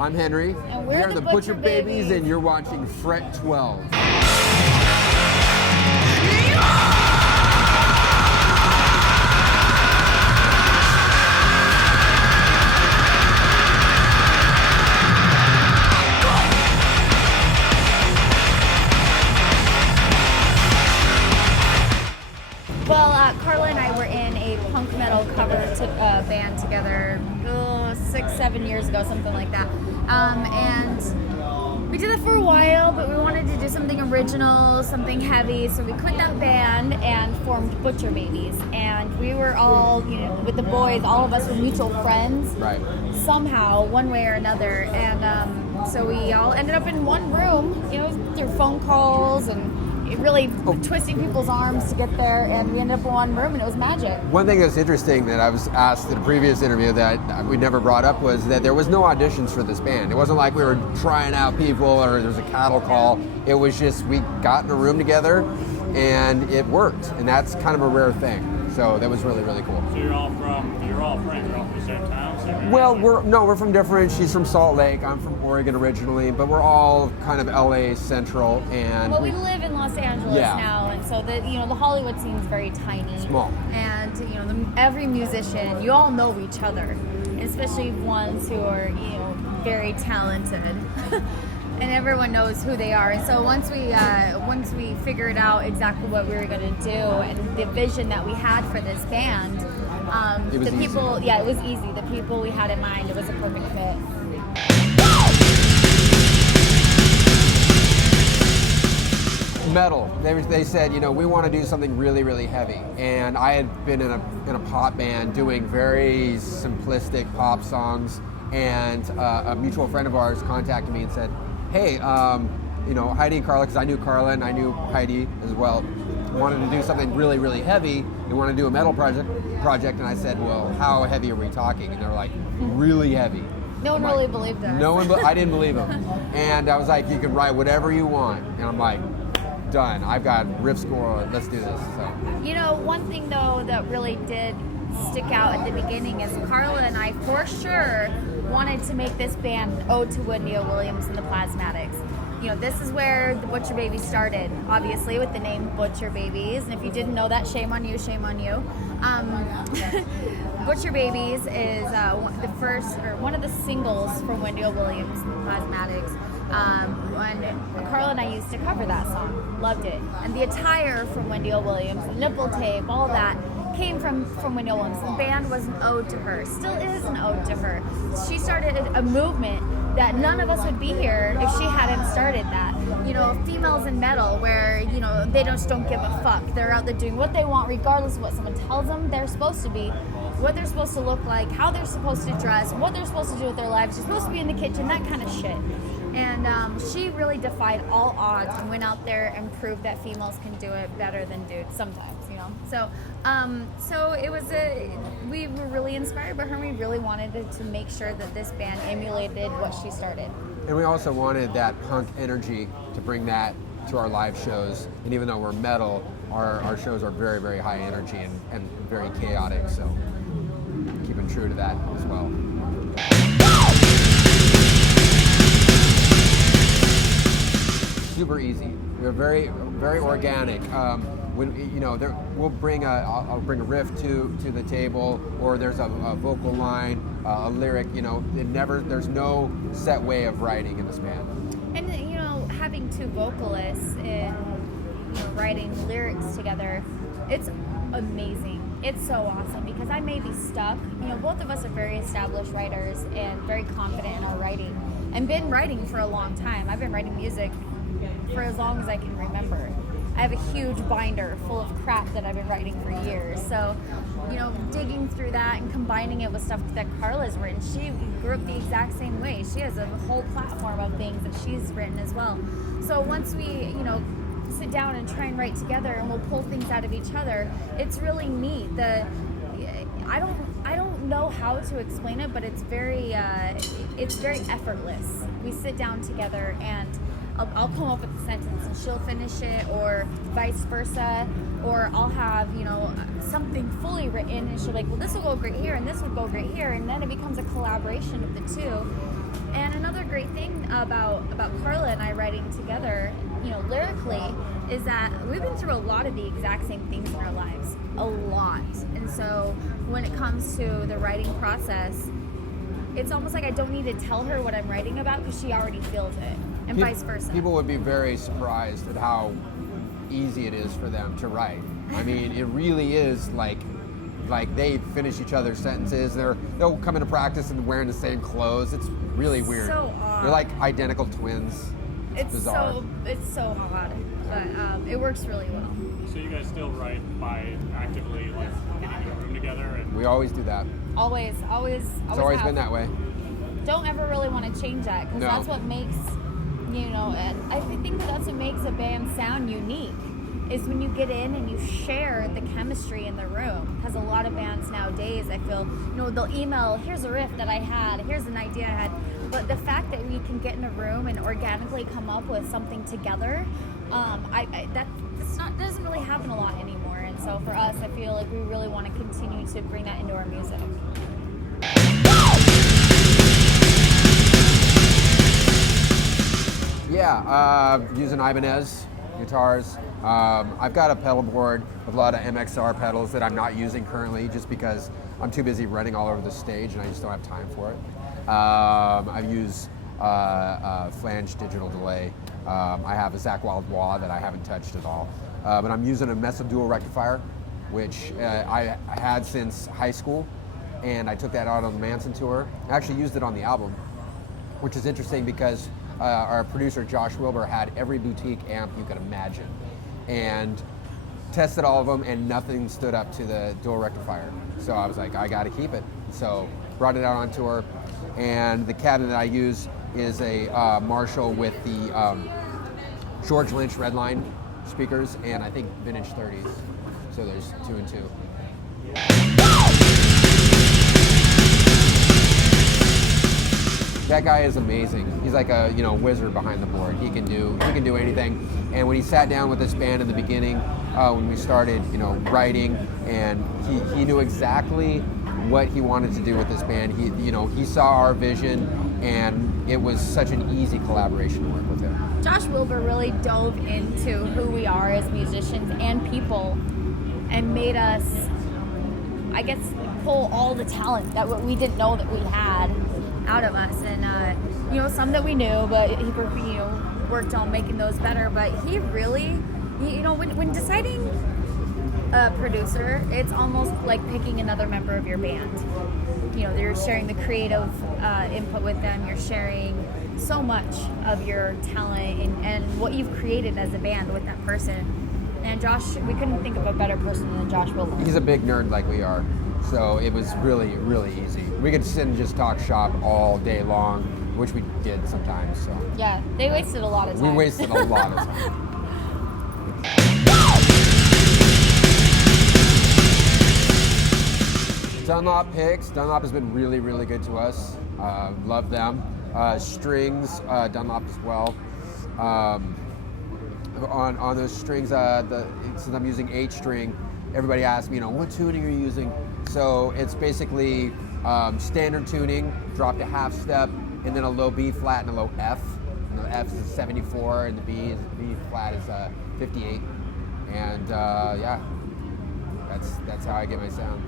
I'm Henry. And we we're are the Butcher Babies, and you're watching Fret 12. Well, Carla and I were in a punk metal cover band together 6-7 years ago, something like that. And we did that for a while, but we wanted to do something original, something heavy, so we quit that band and formed Butcher Babies. And we were all, with the boys, all of us were mutual friends. Right. Somehow, one way or another. And so we all ended up in one room, through phone calls and really twisting people's arms to get there, and we ended up in one room, and it was magic. One thing that's interesting that I was asked in a previous interview that we never brought up was that there was no auditions for this band. It wasn't like we were trying out people or there was a cattle call. It was just we got in a room together and it worked, and that's kind of a rare thing. So that was really, really cool. So you're all friends, you're all from the same town? Same Well, we're from different. She's from Salt Lake. I'm from Oregon originally, but we're all kind of LA central. And we live in Los Angeles now, and so the Hollywood scene is very tiny, small. And every musician, you all know each other, especially ones who are very talented. And everyone knows who they are. And so once we figured out exactly what we were going to do and the vision that we had for this band, it was easy. The people we had in mind, it was a perfect fit. Metal. They said, we want to do something really, really heavy. And I had been in a pop band doing very simplistic pop songs, and a mutual friend of ours contacted me and said, hey, Heidi and Carla, because I knew Carla and I knew Heidi as well, wanted to do something really, really heavy. They wanted to do a metal project, and I said, well, how heavy are we talking? And they were like, really heavy. No one really believed us. I didn't believe them. And I was like, you can write whatever you want. And I'm like, done. I've got riff score. Let's do this. So. One thing though that really did stick out at the beginning is Carla and I for sure wanted to make this band an ode to Wendy Williams and the Plasmatics. This is where the Butcher Babies started, obviously, with the name Butcher Babies. And if you didn't know that, shame on you, shame on you. Butcher Babies is one of the singles from Wendy Williams and the Plasmatics. When Carla and I used to cover that song, loved it. And the attire from Wendy Williams, the nipple tape, all that came from Wendy Williams. The band was an ode to her, still is an ode to her. She started a movement that none of us would be here if she hadn't started that. Females in metal where, they just don't give a fuck. They're out there doing what they want regardless of what someone tells them they're supposed to be, what they're supposed to look like, how they're supposed to dress, what they're supposed to do with their lives. They're supposed to be in the kitchen, that kind of shit. And she really defied all odds and went out there and proved that females can do it better than dudes sometimes, So it was we were really inspired by her. We really wanted to make sure that this band emulated what she started. And we also wanted that punk energy to bring that to our live shows. And even though we're metal, our shows are very, very high energy and very chaotic. So keeping true to that as well. Super easy. We're very, very organic. We'll bring I'll bring a riff to the table, or there's a vocal line, a lyric. There's no set way of writing in this band. And having two vocalists and writing lyrics together, it's amazing. It's so awesome because I may be stuck. Both of us are very established writers and very confident in our writing, and been writing for a long time. I've been writing music for as long as I can remember. I have a huge binder full of crap that I've been writing for years. So, digging through that and combining it with stuff that Carla's written. She grew up the exact same way. She has a whole platform of things that she's written as well. So once we, sit down and try and write together and we'll pull things out of each other, it's really neat. I don't know how to explain it, but it's very effortless. We sit down together and I'll come up with a sentence and she'll finish it, or vice versa, or I'll have, something fully written and she'll be like, well, this will go great here and this will go great here, and then it becomes a collaboration of the two. And another about Carla and I writing together, lyrically, is that we've been through a lot of the exact same things in our lives, a lot. And so when it comes to the writing process, it's almost like I don't need to tell her what I'm writing about because she already feels it, and vice versa. People would be very surprised at how easy it is for them to write. I mean, it really is like they finish each other's sentences. They'll come into practice and wearing the same clothes. It's really weird. So odd. They're like identical twins. It's bizarre. It's so odd, but it works really well. So you guys still write by actively like getting in a room together? And We always do that. Always It's always been that way. Don't ever really want to change that because No. that's what makes, and I think that's what makes a band sound unique. Is when you get in and you share the chemistry in the room. Because a lot of bands nowadays, I feel, they'll email, here's a riff that I had, here's an idea I had. But the fact that we can get in a room and organically come up with something together, that doesn't really happen a lot anymore. And so for us, I feel like we really want to continue to bring that into our music. Yeah, using Ibanez guitars. I've got a pedal board with a lot of MXR pedals that I'm not using currently just because I'm too busy running all over the stage and I just don't have time for it. I've used flange digital delay. I have a Zach Wild Wah that I haven't touched at all. But I'm using a Mesa dual rectifier, which I had since high school, and I took that out on the Manson tour. I actually used it on the album, which is interesting because our producer Josh Wilbur had every boutique amp you could imagine and tested all of them, and nothing stood up to the dual rectifier. So I was like, I gotta keep it. So brought it out on tour, and the cabinet that I use is a Marshall with the George Lynch Redline speakers, and I think vintage 30s. So there's 2 and 2. That guy is amazing. He's like a wizard behind the board. He can do anything. And when he sat down with this band in the beginning, when we started writing, and he knew exactly what he wanted to do with this band. He saw our vision, and it was such an easy collaboration to work with him. Josh Wilbur really dove into who we are as musicians and people, and made us, I guess, pull all the talent that we didn't know that we had out of us, and some that we knew, but he worked on making those better. But he really, when deciding a producer, it's almost like picking another member of your band. You're sharing the creative input with them. You're sharing so much of your talent and what you've created as a band with that person. And Josh, we couldn't think of a better person than Josh Wilbur. He's a big nerd like we are. So it was really, really easy. We could sit and just talk shop all day long, which we did sometimes. So yeah, they wasted a lot of time. We wasted a lot of time. Dunlop picks. Dunlop has been really, really good to us. Love them. Strings, Dunlop as well. On those strings, since I'm using H string, everybody asks me, what tuning are you using? So it's basically standard tuning, dropped a half step, and then a low B flat and a low F. And the F is a 74, and the B flat is a 58. And yeah, that's how I get my sound.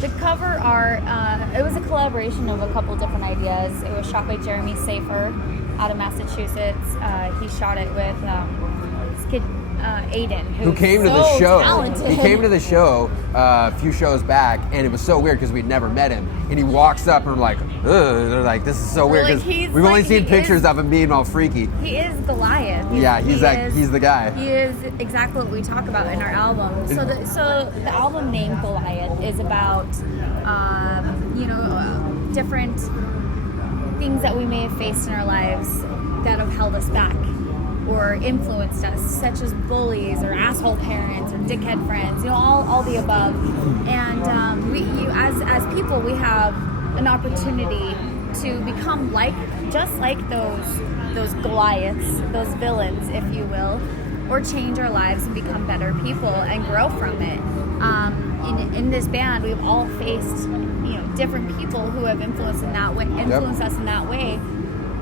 The cover art, it was a collaboration of a couple different ideas. It was shot by Jeremy Safer out of Massachusetts. He shot it with this kid, Aiden, who came to the show. Talented. He came to the show a few shows back, and it was so weird because we'd never met him. And he walks up, and we're like, ugh. They're like, this is so weird because we've only seen pictures of him being all freaky. He is Goliath. He's the guy. He is exactly what we talk about in our album. So the album name Goliath is about different things that we may have faced in our lives that have held us back or influenced us, such as bullies or asshole parents or dickhead friends, all the above. And as people, we have an opportunity to become just like those Goliaths, those villains, if you will, or change our lives and become better people and grow from it. in this band, we've all faced, different people who have influenced us in that way.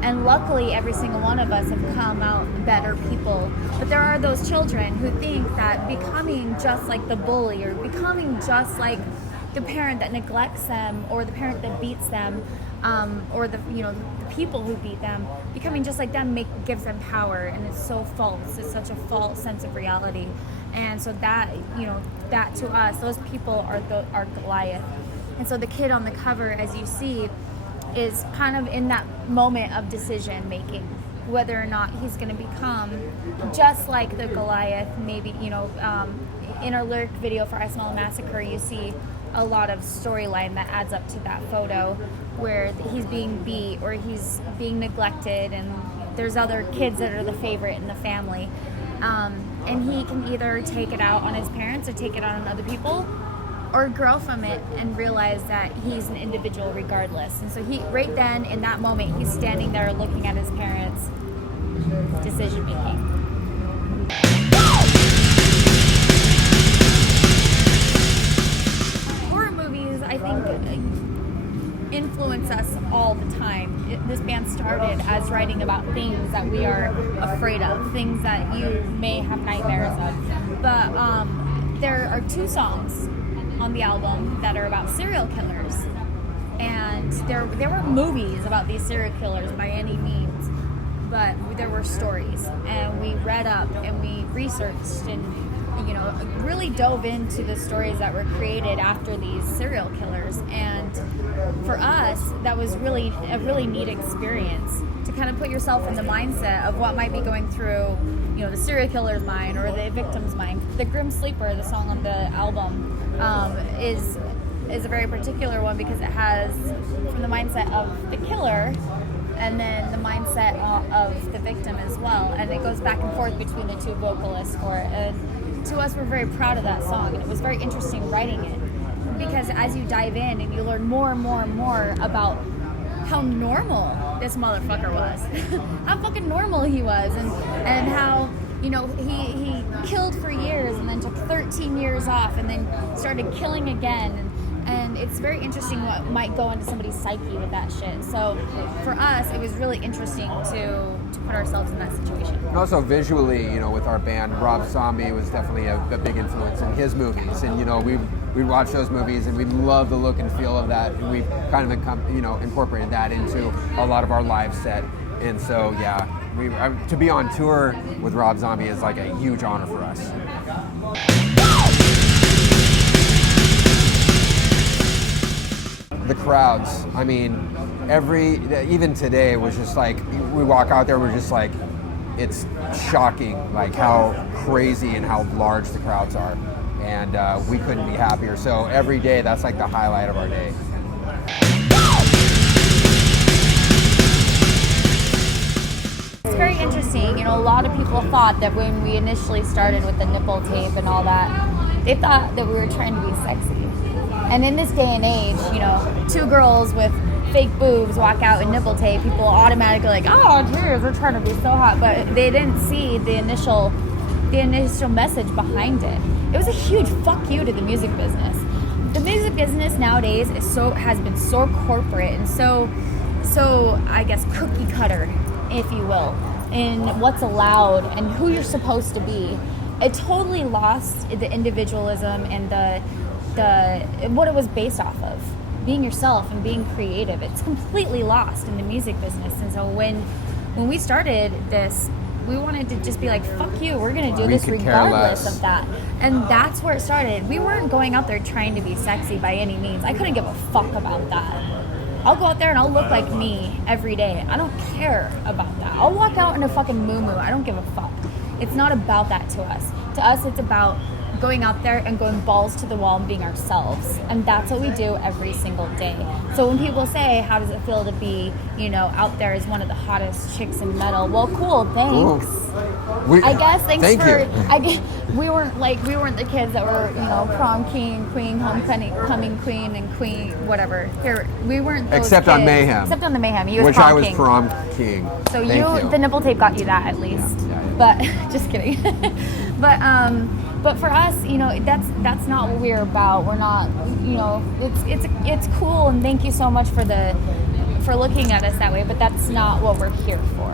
And luckily, every single one of us have come out better people. But there are those children who think that becoming just like the bully, or becoming just like the parent that neglects them, or the parent that beats them, or the people who beat them, becoming just like them gives them power, and it's so false. It's such a false sense of reality. And so that that to us, those people are Goliath. And so the kid on the cover, as you see, is kind of in that moment of decision making, whether or not he's going to become just like the Goliath. Maybe, in our lyric video for I Smell a Massacre, you see a lot of storyline that adds up to that photo where he's being beat or he's being neglected, and there's other kids that are the favorite in the family. And he can either take it out on his parents or take it out on other people, or grow from it and realize that he's an individual regardless. And so he, right then, in that moment, he's standing there looking at his parents' decision making. Horror movies, I think, influence us all the time. This band started as writing about things that we are afraid of, things that you may have nightmares of. But there are 2 songs on the album that are about serial killers, and there were movies about these serial killers by any means, but there were stories, and we read up and we researched and really dove into the stories that were created after these serial killers. And for us, that was really a really neat experience to kind of put yourself in the mindset of what might be going through the serial killer's mind or the victim's mind. The Grim Sleeper, the song on the album, is a very particular one because it has from the mindset of the killer and then the mindset of the victim as well, and it goes back and forth between the 2 vocalists for it. And to us, we're very proud of that song, and it was very interesting writing it because as you dive in and you learn more and more and more about how normal this motherfucker was, how fucking normal he was, and how he killed for years and then took 13 years off and then started killing again. And it's very interesting what might go into somebody's psyche with that shit. So for us, it was really interesting to put ourselves in that situation. And also visually, with our band, Rob Zombie was definitely a big influence in his movies. And, we watch those movies and we love the look and feel of that. And we've kind of, incorporated that into a lot of our live set. And so, yeah, to be on tour with Rob Zombie is like a huge honor for us. The crowds, I mean, even today was just like, we walk out there, we're just like, it's shocking, like how crazy and how large the crowds are. And we couldn't be happier. So every day, that's like the highlight of our day. It's very interesting. A lot of people thought that when we initially started with the nipple tape and all that, they thought that we were trying to be sexy. And in this day and age, 2 girls with fake boobs walk out in nipple tape, people automatically like, oh, cheers, we're trying to be so hot. But they didn't see the initial message behind it. It was a huge fuck you to the music business. The music business nowadays has been so corporate and so I guess cookie cutter, if you will, in what's allowed and who you're supposed to be. It totally lost the individualism and the what it was based off of, being yourself and being creative. It's completely lost in the music business. And so when we started this, we wanted to just be like, fuck you, we're gonna do this regardless of that. And that's where it started. We weren't going out there trying to be sexy by any means. I couldn't give a fuck about that. I'll go out there and I'll look like me every day. I don't care about that. I'll walk out in a fucking muumuu. I don't give a fuck. It's not about that to us. To us, it's about going out there and going balls to the wall and being ourselves. And that's what we do every single day. So when people say, how does it feel to be, out there as one of the hottest chicks in metal? Well, cool, thanks. I guess we weren't the kids that were, prom king, queen, homecoming queen, and queen, whatever. Here, we weren't those Except kids. on Mayhem. Except on the Mayhem. You was which prom I was king. prom king. So the nipple tape got you that at least. Yeah. But just kidding. But for us, that's not what we're about. We're not, it's cool, and thank you so much for looking at us that way. But that's not what we're here for.